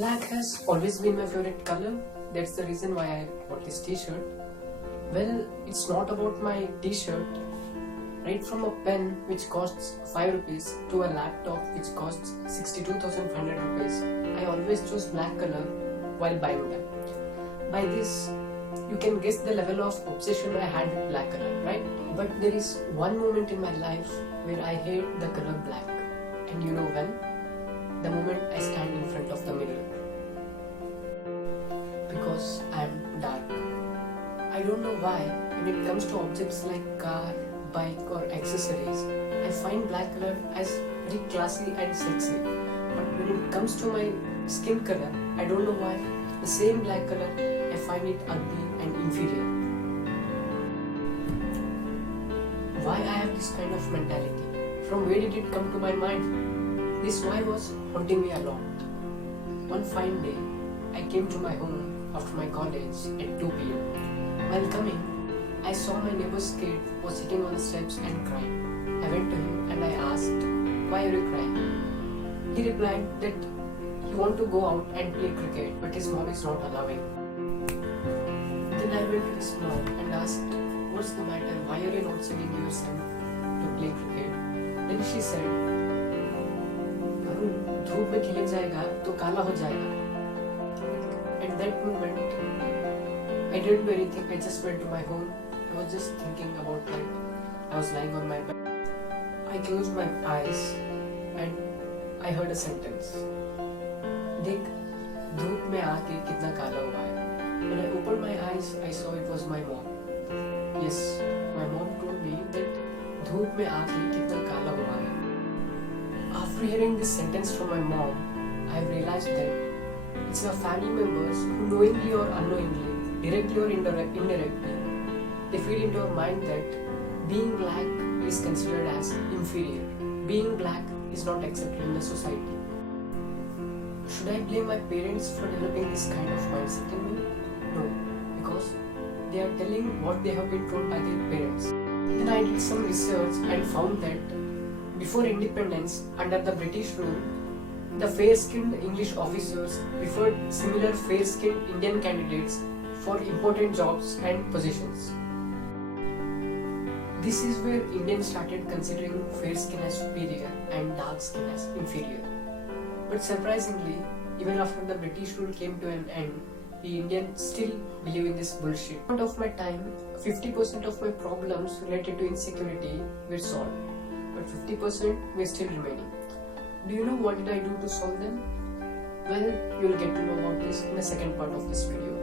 Black has always been my favorite color. That's the reason why I bought this t-shirt. Well, it's not about my t-shirt. Right from a pen which costs 5 rupees to a laptop which costs 62,500 rupees, I always choose black color while buying them. By this, you can guess the level of obsession I had with black color, right? But there is one moment in my life where I hate the color black. And you know when? The moment I stand in front of the mirror. Because I am dark. I don't know why, when it comes to objects like car, bike or accessories, I find black color as very classy and sexy. But when it comes to my skin color, I don't know why, the same black color, I find it ugly and inferior. Why I have this kind of mentality? From where did it come to my mind? This why was haunting me a lot. One fine day, I came to my home after my college at 2 p.m. While coming, I saw my neighbor's kid was sitting on the steps and crying. I went to him and I asked, "Why are you crying?" He replied that he wanted to go out and play cricket but his mom is not allowing. Then I went to his mom and asked, "What's the matter? Why are you not sending your son to play cricket?" Then she said, "Arun, धूप में खिल जाएगा तो काला हो जाएगा." At that moment, I didn't do anything. I just went to my home. I was just thinking about that. I was lying on my bed. I closed my eyes and I heard a sentence. देख, धूप में आके कितना काला हुआ है. When I opened my eyes, I saw it was my mom. Yes, my mom told me that धूप में आके कितना काला हुआ है. After hearing this sentence from my mom, I realized that it's our family members who knowingly or unknowingly, directly or indirectly, they feed into our mind that being black is considered as inferior. Being black is not accepted in the society. Should I blame my parents for developing this kind of mindset in me? No, because they are telling what they have been told by their parents. Then I did some research and found that before independence, under the British rule, the fair-skinned English officers preferred similar fair-skinned Indian candidates for important jobs and positions. This is where Indians started considering fair skin as superior and dark skin as inferior. But surprisingly, even after the British rule came to an end, the Indians still believe in this bullshit. Out of my time, 50% of my problems related to insecurity were solved, but 50% were still remaining. Do you know what did I do to solve them? Well, you'll get to know about this in the second part of this video.